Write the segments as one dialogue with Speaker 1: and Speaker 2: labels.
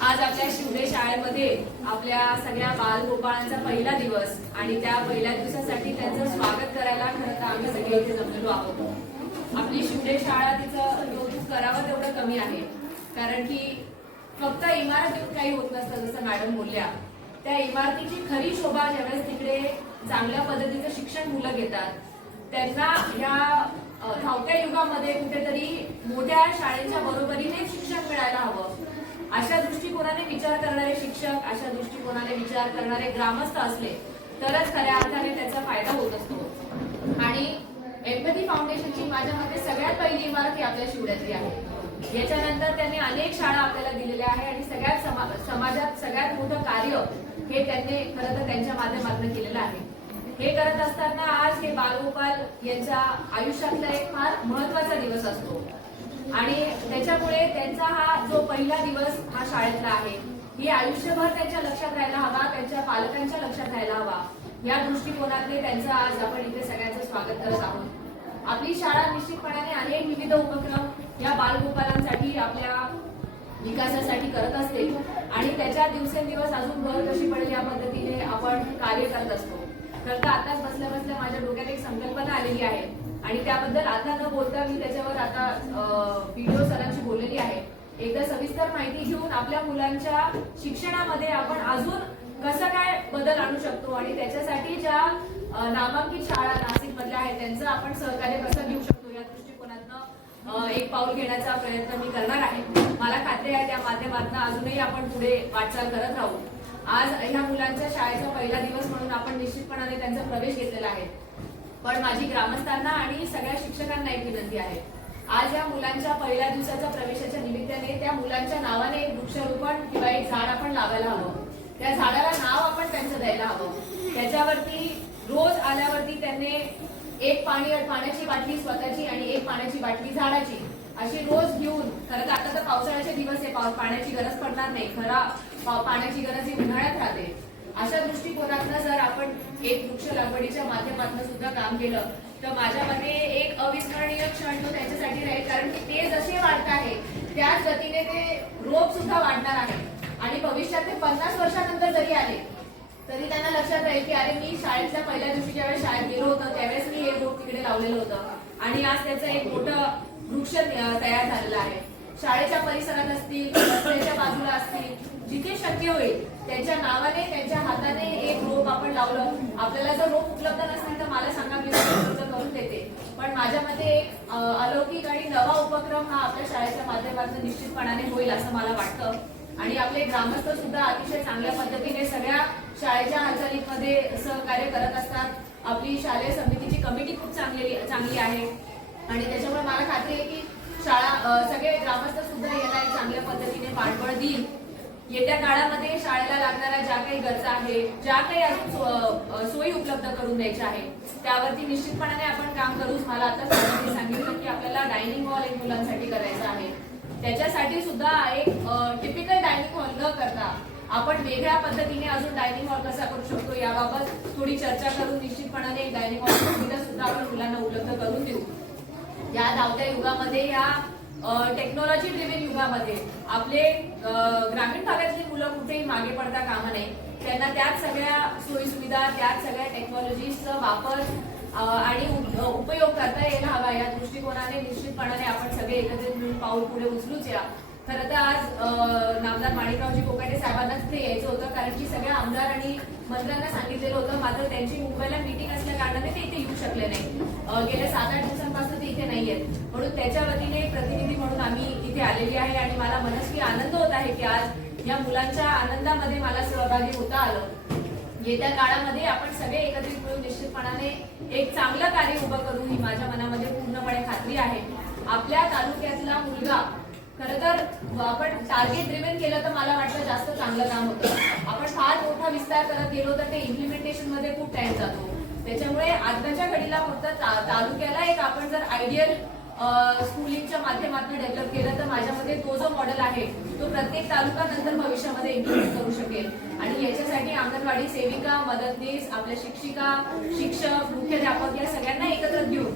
Speaker 1: आज आपल्या शिवडे शाळेमध्ये आपल्या सगळ्या बालगोपाळांचा पहिला दिवस आणि त्या पहिल्या दिवसासाठी त्यांचं स्वागत करायला खरं तर आम्ही सगळे इथे जमलेलो आहोत. आपली शिवडे शाळा तिचं कौतुक करावं तेवढं कमी आहे. कारण की फक्त इमारतीत काही होत नसतं जसं मॅडम बोलल्या. त्या इमारतीची खरी शोभा ज्यावेळेस तिकडे चांगल्या पद्धतीचं शिक्षण मुलं घेतात त्यांना ह्या धावत्या युगामध्ये कुठेतरी मोठ्या शाळेच्या बरोबरीने शिक्षण मिळायला हवं. अशा दृष्टिकोनाने विचार करणारे शिक्षक अशा दृष्टिकोनाने विचार करणारे ग्रामस्थ असले तरच खऱ्या अर्थाने त्याचा फायदा होत असतो. आणि एम्पथी फाउंडेशनची माझ्या मते सगळ्यात पहिली इमारत ही आपल्या शिवड्यातली आहे. याच्यानंतर त्यांनी अनेक शाळा आपल्याला दिलेल्या आहे आणि सगळ्यात समा- समाजात सगळ्यात मोठं कार्य हे त्यांनी खरं तर त्यांच्या माध्यमातून केलेलं आहे. हे करत असताना आज हे बालगोपाल यांच्या आयुष्यातला एक फार महत्त्वाचा दिवस असतो. आणि त्याच्यामुळे त्यांचा हा जो पहिला दिवस हा शाळेतला आहे ही आयुष्यभर त्यांच्या लक्षात राहायला हवा त्यांच्या पालकांच्या लक्षात राहायला हवा. या दृष्टिकोनातले त्यांचं आज आपण इथे सगळ्यांचं स्वागत करत आहोत. आपली शाळा निश्चितपणाने अनेक विविध उपक्रम या बालगोपालांसाठी आपल्या विकासासाठी करत असते आणि त्याच्या दिवसेंदिवस अजून भर कशी पडेल या पद्धतीने आपण कार्य करत असतो. तर आताच बसल्या बसल्या माझ्या डोक्यात एक संकल्पना आलेली आहे. आणि त्याबद्दल आता न बोलता मी त्याच्यावर आता व्हिडिओ सरांशी बोललेली आहे. एकदा सविस्तर माहिती घेऊन आपल्या मुलांच्या शिक्षणामध्ये आपण अजून कसं काय बदल आणू शकतो आणि त्याच्यासाठी ज्या नामांकित शाळा नाशिक मधल्या आहेत त्यांचं आपण सहकार्य कसं घेऊ शकतो या दृष्टिकोनातनं एक पाऊल घेण्याचा प्रयत्न मी करणार आहे. मला खात्री आहे त्या माध्यमातून अजूनही आपण पुढे वाटचाल करत राहू. आज ह्या मुलांच्या शाळेचा पहिला दिवस म्हणून आपण निश्चितपणाने त्यांचा प्रवेश घेतलेला आहे. पण माझी ग्रामस्थांना आणि सगळ्या शिक्षकांना एक विनंती आहे. आज या मुलांच्या पहिल्या दिवसाच्या प्रवेशाच्या निमित्ताने त्या मुलांच्या नावाने एक वृक्षारोपण किंवा एक झाड आपण लावायला हवं. त्या झाडाला नाव आपण त्यांचं द्यायला हवं. त्याच्यावरती रोज आल्यावरती त्यांनी एक पाणी पाण्याची बाटली स्वतःची आणि एक पाण्याची बाटली झाडाची अशी रोज घेऊन खरं तर आता तर पावसाळ्याचे दिवस आहे पाव- पाण्याची गरज पडणार नाही. खरा पाण्याची गरज ही उन्हाळ्यात राहते. अशा दृष्टिकोनातनं जर आपण एक वृक्ष लागवडीच्या माध्यमातून सुद्धा काम केलं. तर माझ्या मते एक अविस्मरणीय क्षण तो त्यांच्यासाठी राहील. कारण की ते जसे वाढत आहे त्याच गतीने ते रोप सुद्धा वाढणार आहे. आणि भविष्यात ते पन्नास वर्षानंतर जरी आले तरी त्यांना लक्षात राहील की अरे मी शाळेतल्या पहिल्या दिवशी ज्यावेळेस शाळेत गेलो होतो त्यावेळेस मी हे रोप तिकडे लावलेलं होतं. आणि आज त्याचं एक मोठं वृक्ष तयार झालेलं आहे. शाळेच्या परिसरात असतील रस्त्याच्या बाजूला असतील जिथे शक्य होईल त्यांच्या नावाने त्यांच्या हाताने एक रोप आपण लावलं. आपल्याला जर रोप उपलब्ध नसेल तर मला सांगा मी उपलब्ध करून देते. पण माझ्या मते एक अलौकिक आणि नवा उपक्रम हा आपल्या शाळेच्या माध्यमातून निश्चितपणाने होईल असं मला वाटतं. आणि आपले ग्रामस्थ सुद्धा अतिशय चांगल्या पद्धतीने सगळ्या शाळेच्या हालचालीमध्ये सहकार्य करत असतात. आपली शालेय समितीची कमिटी खूप चांगली चांगली आहे. आणि त्याच्यामुळे मला खात्री आहे की शाळा सगळे ग्रामस्थ सुद्धा याला चांगल्या पद्धतीने पाठबळ देईल. येत्या काळामध्ये शाळेला लागणाऱ्या ज्या काही गरजा आहेत ज्या काही अजून सोयी उपलब्ध करून द्यायच्या आहेत त्यावरती निश्चितपणाने आपण काम करूच मला आता सांगितलं की आपल्याला डायनिंग हॉल एक मुलांसाठी करायचा आहे. त्याच्यासाठी सुद्धा एक टिपिकल डायनिंग हॉल न करता आपण वेगळ्या पद्धतीने अजून डायनिंग हॉल कसा करू शकतो याबाबत थोडी चर्चा करून निश्चितपणाने एक डायनिंग हॉल सुविधा सुद्धा आपण मुलांना उपलब्ध करून देऊ. या धावत्या युगामध्ये या टेक्नॉलॉजी ड्रिव्हन युगामध्ये आपले ग्रामीण भागातली मुलं कुठेही मागे पडता कामा नये त्यांना त्याच सगळ्या सोयी सुविधा त्याच सगळ्या टेक्नॉलॉजीचा वापर आणि उपयोग करता यायला हवा. या दृष्टिकोनाने निश्चितपणाने आपण सगळे एकत्रित मिळून पाऊल पुढे उचलूच या. खरं तर आज नामदार माणिकरावजी कोकाटे साहेबांनाच ते यायचं होतं कारण की सगळ्या आमदार आणि मंत्र्यांना सांगितलेलं होतं मात्र त्यांची मुंबईला मीटिंग असल्या कारणाने ते इथे येऊ शकले नाही. गेल्या सात आठ दिवसांपासून ते इथे नाही आहेत. म्हणून त्याच्या वतीने प्रतिनिधी म्हणून आम्ही इथे आलेली आहे आणि मला मनस्वी आनंद होत आहे की आज या मुलांच्या आनंदामध्ये मला सहभागी होता आलं. येत्या काळामध्ये आपण सगळे एकत्रित मिळून निश्चितपणाने एक चांगलं कार्य उभं करू ही माझ्या मनामध्ये पूर्णपणे खात्री आहे. आपल्या तालुक्यातला मुलगा खरं तर आपण टार्गेट ड्रिव्हन केलं तर मला वाटतं जास्त चांगलं काम होतं. आपण फार मोठा विस्तार करत गेलो तर ते इम्प्लिमेंटेशनमध्ये खूप टाइम जातो. त्याच्यामुळे आताच्या घडीला फक्त तालुक्याला एक आपण जर आयडियल स्कूलिंगच्या माध्यमातून डेव्हलप केलं तर माझ्यामध्ये तो जो मॉडेल आहे तो प्रत्येक तालुका नंतर भविष्यामध्ये इम्प्लिमेंट करू शकेल. आणि याच्यासाठी अंगणवाडी सेविका मदतनीस आपल्या शिक्षिका शिक्षक मुख्याध्यापक या सगळ्यांना एकत्र घेऊन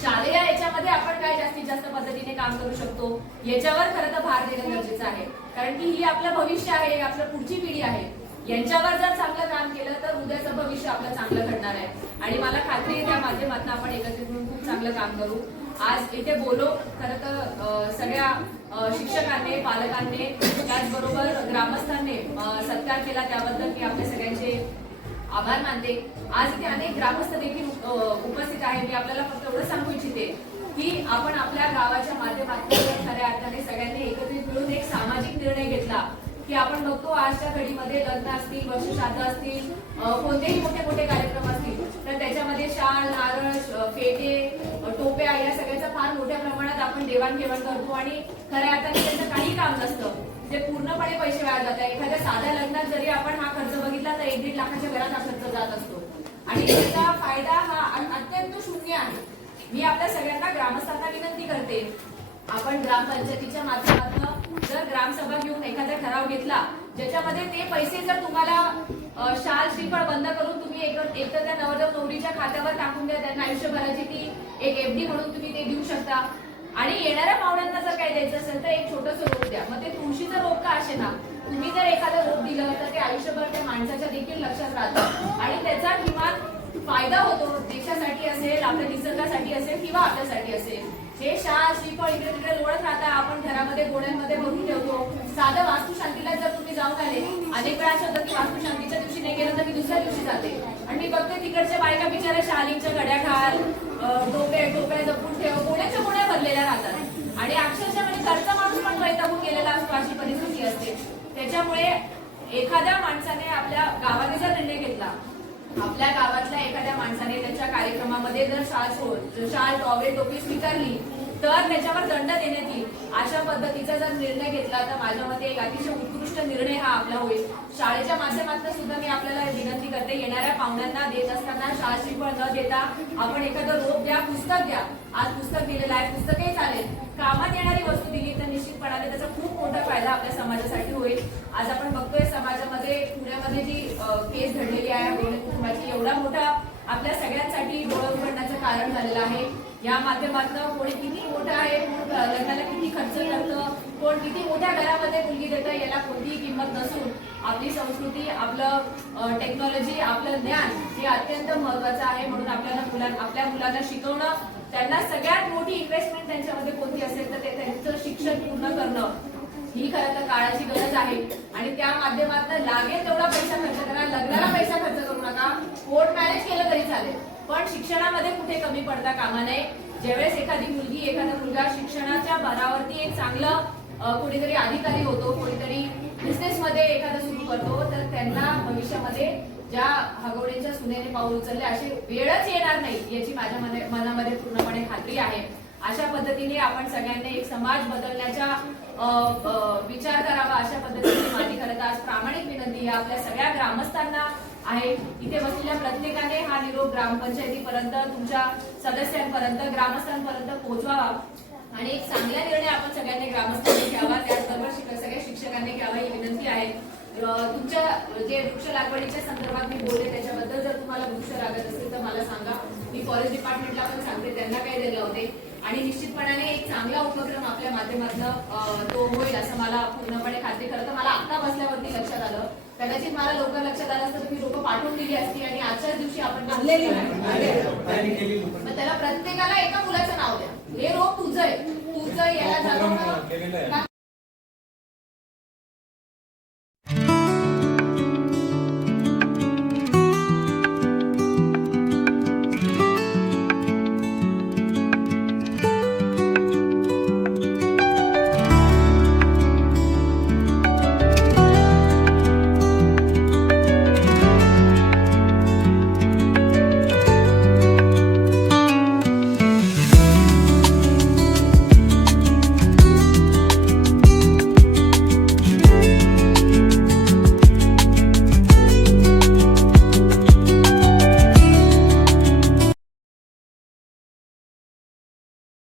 Speaker 1: शालेय याच्यामध्ये आपण काय जास्तीत जास्त पद्धतीने काम करू शकतो? याच्यावर खरं तर भार देणं गरजेचं आहे. कारण की ही आपलं भविष्य आहे आपलं पुढची पिढी आहे. यांच्यावर जर चांगलं काम केलं तर उद्याचं भविष्य आपलं चांगलं घडणार आहे. आणि मला खात्री आहे त्या माध्यमातून आपण एकत्रित मिळून खूप चांगलं काम करू. आज इथे बोलो खरं तर सगळ्या शिक्षकांनी पालकांनी त्याचबरोबर ग्रामस्थांनी सत्कार केला त्याबद्दल मी आपल्या सगळ्यांचे आभार मानते. आज इथे अनेक ग्रामस्थ देखील उपस्थित आहे मी आपल्याला फक्त एवढं सांगू इच्छिते की आपण आपल्या गावाच्या माध्यमातून खऱ्या अर्थाने सगळ्यांनी एकत्रित मिळून एक सामाजिक निर्णय घेतला की आपण बघतो आजच्या घडीमध्ये लग्न असतील वर्षश्राद्ध असतील कोणतेही मोठे मोठे कार्यक्रम असतील तर त्याच्यामध्ये शाल नारळ फेटे टोप्या या सगळ्याचं फार मोठ्या प्रमाणात आपण देवाणघेवाण करतो आणि खऱ्या अर्थाने त्यांचं काही काम नसतं. जे पूर्णपणे पैसे वाया जातात. एखाद्या साध्या लग्नात जरी आपण हा खर्च बघितला तर एक दीड लाखाच्या घरात हा खर्च जात असतो. आणि त्याचा फायदा हा अत्यंत शून्य आहे. मी आपल्या सगळ्यांना ग्रामस्थांना विनंती करते. आपण ग्रामपंचायतीच्या माध्यमातून जर ग्रामसभा घेऊन एखादा ठराव घेतला ज्याच्यामध्ये ते पैसे जर तुम्हाला शाल श्रीफळ बंद करून तुम्ही एक एक तर त्या नवरदेव नवरीच्या खात्यावर टाकून द्या. त्यांना आयुष्यभराची ती एक एफडी म्हणून तुम्ही ते देऊ शकता. आणि येणाऱ्या पाहुण्यांना जर काही द्यायचं असेल तर एक छोटस रोप द्या. मग ते तुळशीचं रोप का असे ना तुम्ही जर एखादं रोप दिलं तर ते आयुष्यभर त्या माणसाच्या देखील लक्षात राहतं. आणि त्याचा किमान फायदा होतो देशासाठी असेल आपल्या निसर्गासाठी असेल किंवा आपल्यासाठी असेल. हे शाळा श्रीफळ इकडे तिकडे लोळत राहता. आपण घरामध्ये गोड्यांमध्ये भरून ठेवतो. साधं वास्तुशांतीला जर तुम्ही जाऊन आले अनेक वेळा असं होतं की वास्तुशांतीच्या दिवशी नाही गेलं तर मी दुसऱ्या दिवशी जाते. आणि मी बघते तिकडच्या बायका बिचाऱ्या शालींच्या गड्या घाल एखाद्या माणसाने आपल्या गावाने जर निर्णय घेतला. आपल्या गावातल्या एखाद्या माणसाने त्याच्या कार्यक्रमामध्ये जर शाल सो- शाल टॉवेल टोपी स्वीकारली तर त्याच्यावर दंड देणे पद्धतीचा जर निर्णय घेतला तर माझ्या मते एक अतिशय उत्कृष्ट निर्णय हा आपला होईल. शाळेच्या माध्यमातून सुद्धा मी आपल्याला विनंती करते येणाऱ्या पाहुण्यांना देत असताना शाळा शिकवण न देता आपण एखादं रोप द्या पुस्तक द्या. आज पुस्तक दिलेलं आहे पुस्तकही चालेल. कामात येणारी वस्तू दिली तर निश्चितपणाने त्याचा खूप मोठा फायदा आपल्या समाजासाठी होईल. आज आपण बघतोय समाजामध्ये पुण्यामध्ये जी केस घडलेली आहे कुटुंबाची एवढा मोठा आपल्या सगळ्यांसाठी डोळं उघडण्याचं कारण झालेलं आहे. या माध्यमातून कोणी किती मोठं आहे कोण लग्नाला किती खर्च करतं कोण किती मोठ्या घरामध्ये मुलगी देतं याला कोणतीही किंमत नसून आपली संस्कृती आपलं टेक्नॉलॉजी आपलं ज्ञान हे अत्यंत महत्वाचं आहे म्हणून आपल्याला मुला आपल्या मुलांना शिकवणं त्यांना सगळ्यात मोठी इन्व्हेस्टमेंट त्यांच्यामध्ये कोणती असेल तर ते त्यांचं शिक्षण पूर्ण करणं ही खरं तर काळाची गरज आहे. आणि त्या माध्यमातून लागेल तेवढा पैसा खर्च करा लग्नाला पैसा खर्च करू नका कोर्ट मॅरेज केलं तरी चालेल. शिक्षणामध्ये कुठे कमी पडता कामा नये. ज्यावेळेस एखादी मुलगी एखादा मुलगा शिक्षणाच्या बरावरती एक चांगलं कुणीतरी अधिकारी होतो कोणीतरी बिझनेसमध्ये एखादं सुरू करतो तर त्यांना भविष्यामध्ये ज्या हगवडेच्या सुनेने पाऊल उचलले अशी वेळच येणार नाही याची माझ्या मनामध्ये पूर्णपणे खात्री आहे. अशा पद्धतीने आपण सगळ्यांनी एक समाज बदलण्याचा विचार करावा अशा पद्धतीने माझी खरं तर आज प्रामाणिक विनंती आहे आपल्या सगळ्या ग्रामस्थांना. आहे. इथे बसलेल्या प्रत्येकाने हा निरोप ग्रामपंचायतीपर्यंत तुमच्या सदस्यांपर्यंत ग्रामस्थांपर्यंत पोहोचवावा. आणि एक चांगला निर्णय आपण सगळ्यांनी ग्रामस्थांनी घ्यावा. त्याचबरोबर सगळ्या शिक्षकांनी घ्यावा ही विनंती आहे. तुमच्या जे वृक्ष लागवडीच्या संदर्भात मी बोलले त्याच्याबद्दल जर तुम्हाला वृक्ष लागत असेल तर मला सांगा. मी फॉरेस्ट डिपार्टमेंटला पण सांगते त्यांना काय दिलं होते. आणि निश्चितपणाने एक चांगला उपक्रम आपल्या माध्यमातून तो होईल असं मला पूर्णपणे खात्री खरं तर मला आता बसल्यावरती लक्षात आलं. कदाचित मला लवकर लक्षात आलं असतं मी लोक पाठवून दिली असती आणि आजच्याच दिवशी आपण मग त्याला प्रत्येकाला एका मुलाचं नाव द्या. हे रोप तुझं आहे. तुझं याला जाणवणं.